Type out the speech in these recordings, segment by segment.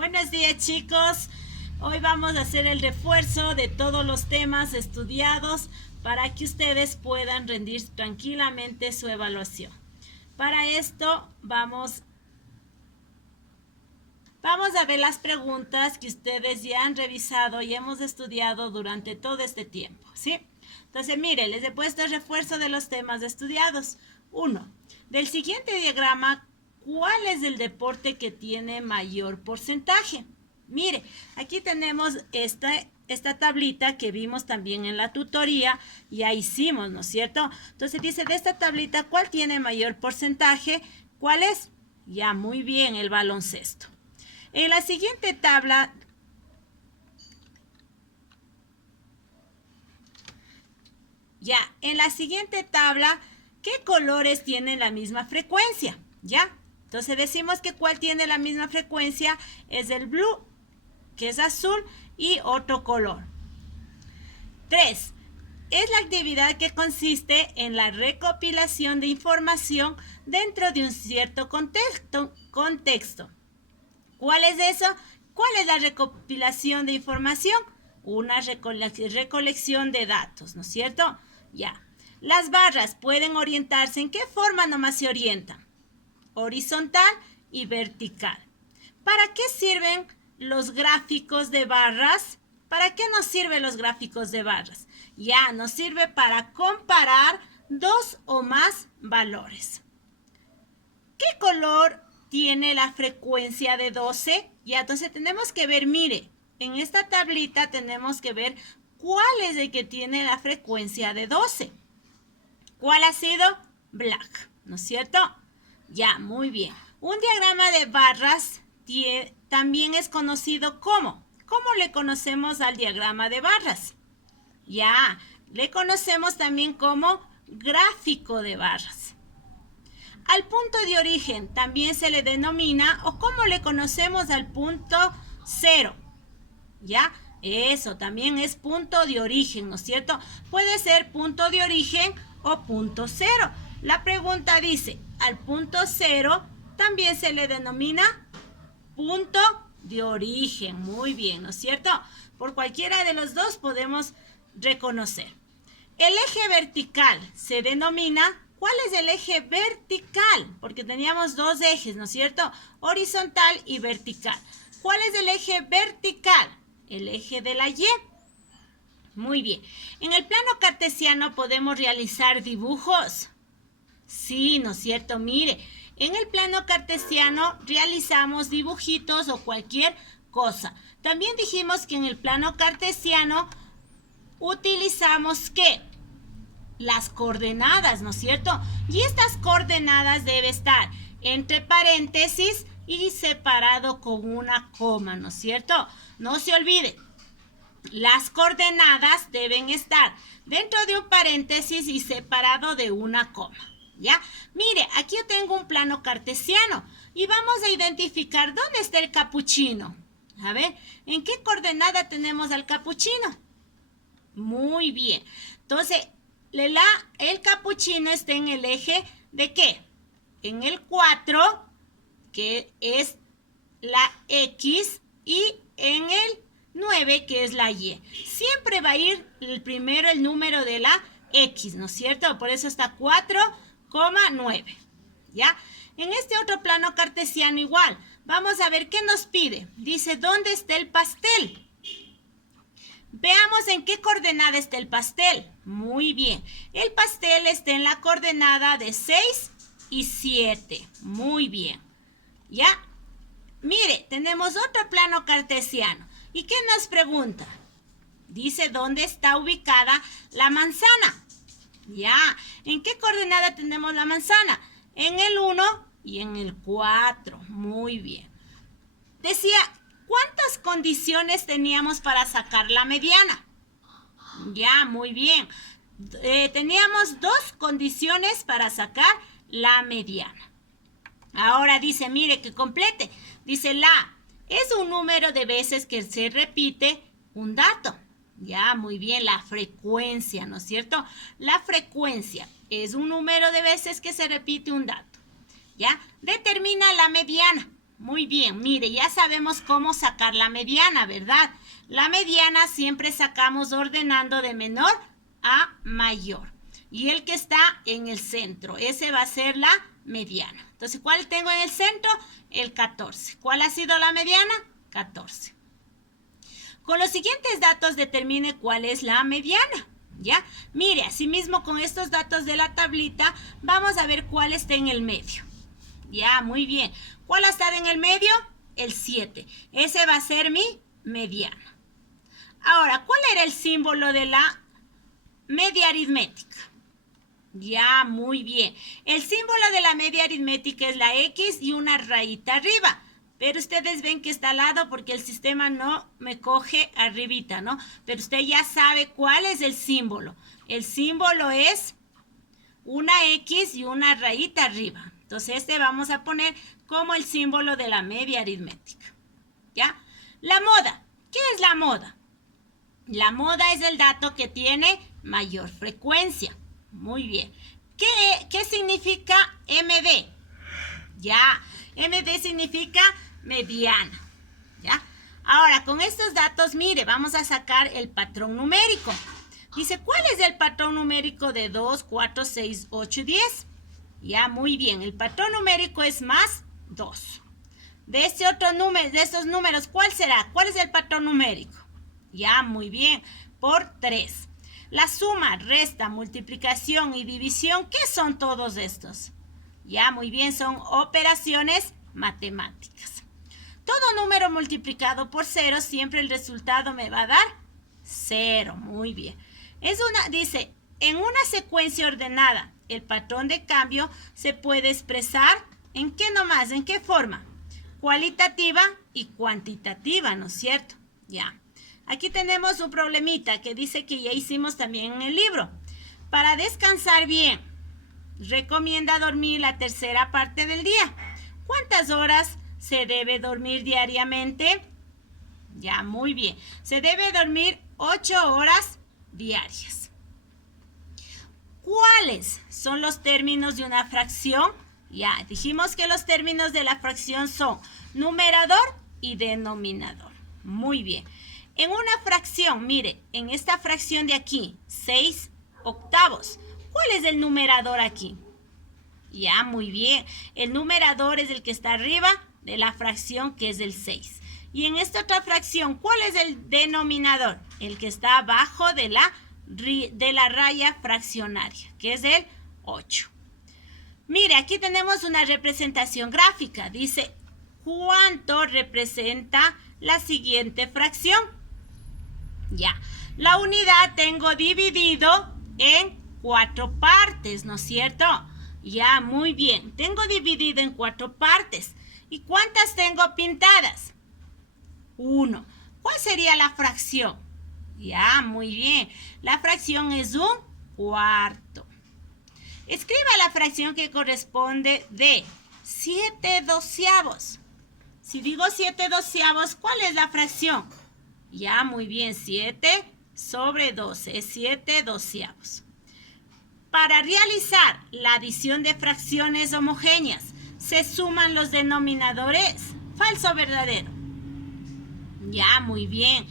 Buenos días, chicos. Hoy vamos a hacer el refuerzo de todos los temas estudiados para que ustedes puedan rendir tranquilamente su evaluación. Para esto vamos a ver las preguntas que ustedes ya han revisado y hemos estudiado durante todo este tiempo, ¿sí? Entonces, mire, les he puesto el refuerzo de los temas estudiados. 1. Del siguiente diagrama, ¿cuál es el deporte que tiene mayor porcentaje? Mire, aquí tenemos esta tablita que vimos también en la tutoría, ya hicimos, ¿no es cierto? Entonces dice, de esta tablita, ¿cuál tiene mayor porcentaje? ¿Cuál es? Ya, muy bien, el baloncesto. En la siguiente tabla, ¿qué colores tienen la misma frecuencia? ¿Ya? Entonces decimos que cuál tiene la misma frecuencia es el blue, que es azul, y otro color. 3. Es la actividad que consiste en la recopilación de información dentro de un cierto contexto. ¿Cuál es eso? ¿Cuál es la recopilación de información? Una recolección de datos, ¿no es cierto? Ya. Las barras pueden orientarse. ¿En qué forma nomás se orientan? Horizontal y vertical. ¿Para qué sirven los gráficos de barras? ¿Para qué nos sirven los gráficos de barras? Ya, nos sirve para comparar dos o más valores. ¿Qué color tiene la frecuencia de 12? Ya, entonces tenemos que ver, mire, en esta tablita tenemos que ver cuál es el que tiene la frecuencia de 12. ¿Cuál ha sido? Black, ¿no es cierto? Ya, muy bien. Un diagrama de barras también es conocido como. ¿Cómo le conocemos al diagrama de barras? Ya, le conocemos también como gráfico de barras. Al punto de origen también se le denomina, o ¿cómo le conocemos al punto cero? ¿Ya? Eso también es punto de origen, ¿no es cierto? Puede ser punto de origen o punto cero. La pregunta dice, al punto cero también se le denomina punto de origen. Muy bien, ¿no es cierto? Por cualquiera de los dos podemos reconocer. El eje vertical se denomina, ¿cuál es el eje vertical? Porque teníamos dos ejes, ¿no es cierto? Horizontal y vertical. ¿Cuál es el eje vertical? El eje de la Y. Muy bien. En el plano cartesiano podemos realizar dibujos. Sí, ¿no es cierto? Mire, en el plano cartesiano realizamos dibujitos o cualquier cosa. También dijimos que en el plano cartesiano utilizamos ¿qué? Las coordenadas, ¿no es cierto? Y estas coordenadas deben estar entre paréntesis y separado con una coma, ¿no es cierto? No se olvide, las coordenadas deben estar dentro de un paréntesis y separado de una coma, ¿ya? Mire, aquí yo tengo un plano cartesiano y vamos a identificar dónde está el capuchino. A ver, ¿en qué coordenada tenemos al capuchino? Muy bien. Entonces, el capuchino está en el eje ¿de qué? En el 4, que es la X, y en el 9, que es la Y. Siempre va a ir primero el número de la X, ¿no es cierto? Por eso está 4,9. ¿Ya? En este otro plano cartesiano igual. Vamos a ver qué nos pide. Dice, ¿dónde está el pastel? Veamos en qué coordenada está el pastel. Muy bien. El pastel está en la coordenada de 6 y 7. Muy bien. ¿Ya? Mire, tenemos otro plano cartesiano. ¿Y qué nos pregunta? Dice, ¿dónde está ubicada la manzana? Ya. ¿En qué coordenada tenemos la manzana? En el 1 y en el 4. Muy bien. Decía, ¿cuántas condiciones teníamos para sacar la mediana? Ya, muy bien. Teníamos 2 condiciones para sacar la mediana. Ahora dice, mire, que complete. Dice, la es un número de veces que se repite un dato. Ya, muy bien, la frecuencia, ¿no es cierto? La frecuencia es un número de veces que se repite un dato. ¿Ya? Determina la mediana. Muy bien, mire, ya sabemos cómo sacar la mediana, ¿verdad? La mediana siempre sacamos ordenando de menor a mayor. Y el que está en el centro, ese va a ser la mediana. Entonces, ¿cuál tengo en el centro? El 14. ¿Cuál ha sido la mediana? 14. Con los siguientes datos determine cuál es la mediana. ¿Ya? Mire, asimismo con estos datos de la tablita, vamos a ver cuál está en el medio. Ya, muy bien. ¿Cuál ha estado en el medio? El 7. Ese va a ser mi mediana. Ahora, ¿cuál era el símbolo de la media aritmética? Ya, muy bien. El símbolo de la media aritmética es la X y una rayita arriba. Pero ustedes ven que está al lado porque el sistema no me coge arribita, ¿no? Pero usted ya sabe cuál es el símbolo. El símbolo es una X y una rayita arriba. Entonces este vamos a poner como el símbolo de la media aritmética. ¿Ya? La moda. ¿Qué es la moda? La moda es el dato que tiene mayor frecuencia. Muy bien. ¿Qué significa MD? Ya, MD significa mediana. ¿Ya? Ahora, con estos datos, mire, vamos a sacar el patrón numérico. Dice, ¿cuál es el patrón numérico de 2, 4, 6, 8 y 10? Ya, muy bien. El patrón numérico es más 2. De este otro número, de estos números, ¿cuál será? ¿Cuál es el patrón numérico? Ya, muy bien. Por 3. La suma, resta, multiplicación y división, ¿qué son todos estos? Ya, muy bien, son operaciones matemáticas. Todo número multiplicado por 0, siempre el resultado me va a dar 0. Muy bien. Dice, en una secuencia ordenada, el patrón de cambio se puede expresar ¿en qué nomás? ¿En qué forma? Cualitativa y cuantitativa, ¿no es cierto? Ya. Aquí tenemos un problemita que dice que ya hicimos también en el libro. Para descansar bien, recomienda dormir la tercera parte del día. ¿Cuántas horas se debe dormir diariamente? Ya, muy bien. Se debe dormir 8 horas diarias. ¿Cuáles son los términos de una fracción? Ya, dijimos que los términos de la fracción son numerador y denominador. Muy bien. En una fracción, mire, en esta fracción de aquí, 6 octavos. ¿Cuál es el numerador aquí? Ya, muy bien. El numerador es el que está arriba de la fracción que es el 6. Y en esta otra fracción, ¿cuál es el denominador? El que está abajo de la raya fraccionaria, que es el 8. Mire, aquí tenemos una representación gráfica. Dice, ¿cuánto representa la siguiente fracción? Ya, la unidad tengo dividido en 4 partes, ¿no es cierto? Ya, muy bien. Tengo dividido en 4 partes. ¿Y cuántas tengo pintadas? 1. ¿Cuál sería la fracción? Ya, muy bien. La fracción es un cuarto. Escriba la fracción que corresponde de 7 doceavos. Si digo 7 doceavos, ¿cuál es la fracción? Ya, muy bien. 7 sobre 12 es 7 doceavos. Para realizar la adición de fracciones homogéneas, se suman los denominadores. ¿Falso o verdadero? Ya, muy bien.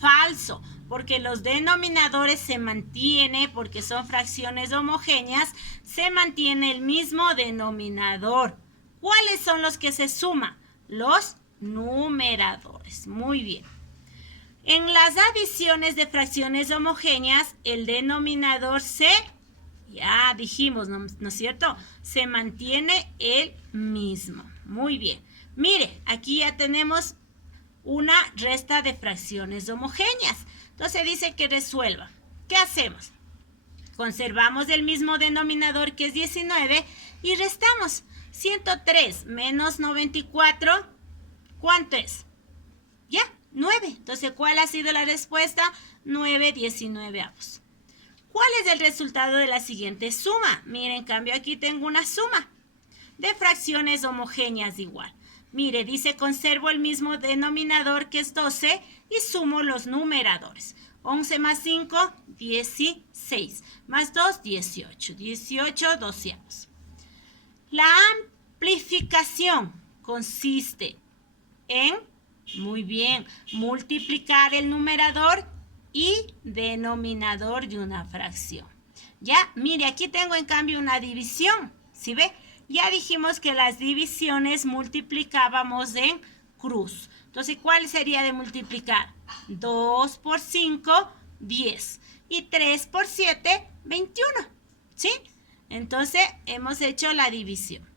Falso, porque los denominadores se mantienen, porque son fracciones homogéneas, se mantiene el mismo denominador. ¿Cuáles son los que se suman? Los numeradores. Muy bien. En las adiciones de fracciones homogéneas, el denominador ya dijimos, ¿no es cierto? Se mantiene el mismo. Muy bien. Mire, aquí ya tenemos una resta de fracciones homogéneas. Entonces dice que resuelva. ¿Qué hacemos? Conservamos el mismo denominador que es 19 y restamos 103 menos 94. ¿Cuánto es? Ya, 9. Entonces, ¿cuál ha sido la respuesta? 9/19. ¿Cuál es el resultado de la siguiente suma? Miren, en cambio aquí tengo una suma de fracciones homogéneas igual. Mire, dice conservo el mismo denominador que es 12 y sumo los numeradores. 11 más 5, 16. Más 2, 18. 18 doceavos. La amplificación consiste en, muy bien, multiplicar el numerador y denominador de una fracción. Ya, mire, aquí tengo en cambio una división. ¿Sí ve? Ya dijimos que las divisiones multiplicábamos en cruz. Entonces, ¿cuál sería de multiplicar? 2 por 5, 10. Y 3 por 7, 21. ¿Sí? Entonces, hemos hecho la división.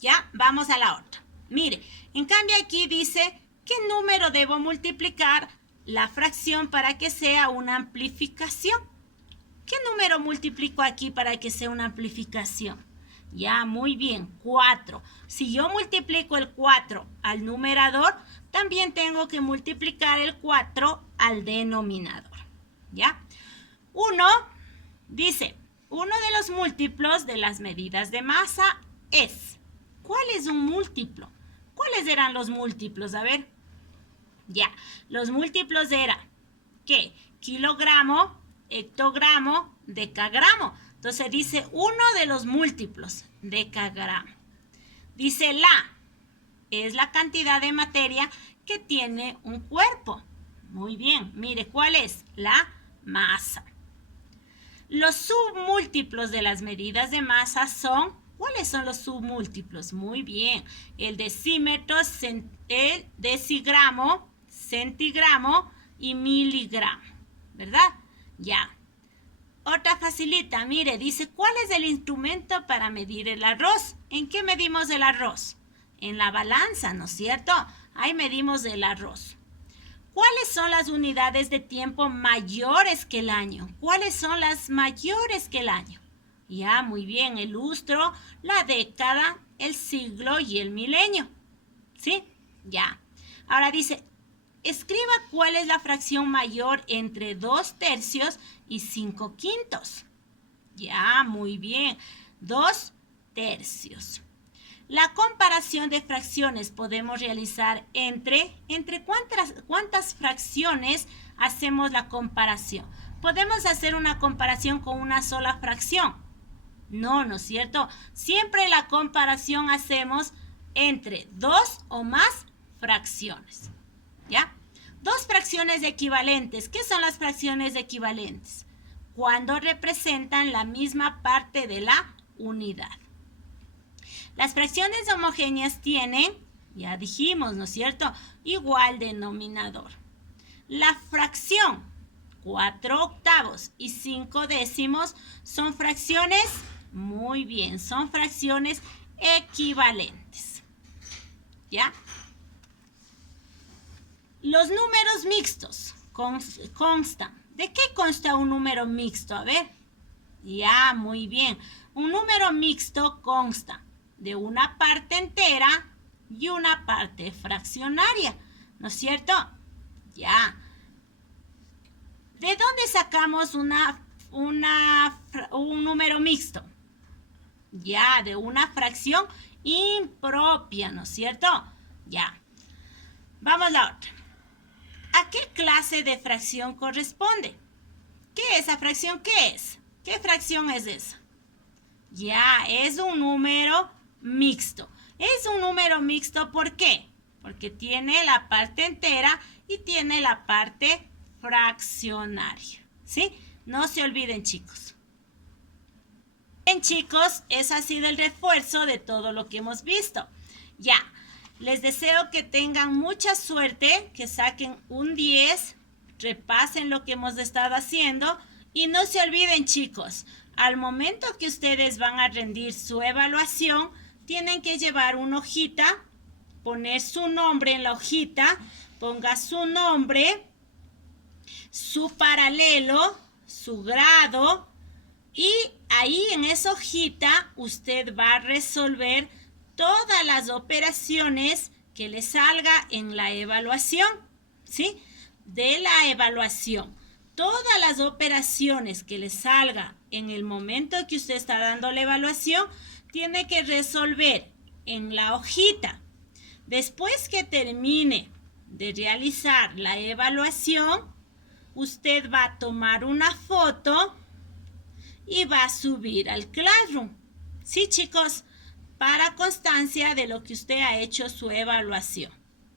Ya, vamos a la otra. Mire, en cambio aquí dice, ¿qué número debo multiplicar la fracción para que sea una amplificación? ¿Qué número multiplico aquí para que sea una amplificación? Ya, muy bien, 4. Si yo multiplico el 4 al numerador, también tengo que multiplicar el 4 al denominador. ¿Ya? 1 dice, uno de los múltiplos de las medidas de masa es. ¿Cuál es un múltiplo? ¿Cuáles eran los múltiplos? A ver. Ya, los múltiplos eran, ¿qué? Kilogramo, hectogramo, decagramo. Entonces dice uno de los múltiplos, decagramo. Dice la, es la cantidad de materia que tiene un cuerpo. Muy bien, mire, ¿cuál es? La masa. Los submúltiplos de las medidas de masa son, ¿cuáles son los submúltiplos? Muy bien, el decímetro, el decigramo, centigramo y miligramo, ¿verdad? Ya. Otra facilita, mire, dice, ¿cuál es el instrumento para medir el arroz? ¿En qué medimos el arroz? En la balanza, ¿no es cierto? Ahí medimos el arroz. ¿Cuáles son las unidades de tiempo mayores que el año? ¿Cuáles son las mayores que el año? Ya, muy bien, el lustro, la década, el siglo y el milenio. ¿Sí? Ya. Ahora dice, escriba cuál es la fracción mayor entre 2 tercios y 5 quintos. Ya, muy bien. 2 tercios. La comparación de fracciones podemos realizar entre cuántas fracciones hacemos la comparación. ¿Podemos hacer una comparación con una sola fracción? No, ¿no es cierto? Siempre la comparación hacemos entre 2 o más fracciones. ¿Ya? 2 fracciones equivalentes. ¿Qué son las fracciones equivalentes? Cuando representan la misma parte de la unidad. Las fracciones homogéneas tienen, ya dijimos, ¿no es cierto?, igual denominador. La fracción 4 octavos y 5 décimos son fracciones, muy bien, son fracciones equivalentes. ¿Ya? Los números mixtos constan. ¿De qué consta un número mixto? A ver. Ya, muy bien. Un número mixto consta de una parte entera y una parte fraccionaria, ¿no es cierto? Ya. ¿De dónde sacamos un número mixto? Ya, de una fracción impropia, ¿no es cierto? Ya. Vamos a la otra. ¿A qué clase de fracción corresponde? ¿Qué es esa fracción? ¿Qué es? ¿Qué fracción es esa? Ya, es un número mixto. Es un número mixto, ¿por qué? Porque tiene la parte entera y tiene la parte fraccionaria. ¿Sí? No se olviden, chicos. Bien, chicos, ese ha sido el refuerzo de todo lo que hemos visto. Ya, les deseo que tengan mucha suerte, que saquen un 10, repasen lo que hemos estado haciendo y no se olviden, chicos, al momento que ustedes van a rendir su evaluación, tienen que llevar una hojita, poner su nombre en la hojita, ponga su nombre, su paralelo, su grado y ahí en esa hojita usted va a resolver todas las operaciones que le salga en la evaluación, ¿sí? De la evaluación. Todas las operaciones que le salga en el momento que usted está dando la evaluación, tiene que resolver en la hojita. Después que termine de realizar la evaluación, usted va a tomar una foto y va a subir al Classroom. ¿Sí, chicos? para constancia de lo que usted ha hecho su evaluación.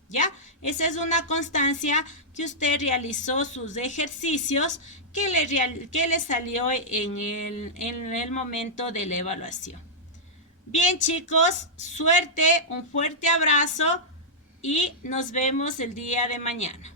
¿Ya? Esa es una constancia que usted realizó sus ejercicios que le salió en el momento de la evaluación. Bien, chicos, suerte, un fuerte abrazo y nos vemos el día de mañana.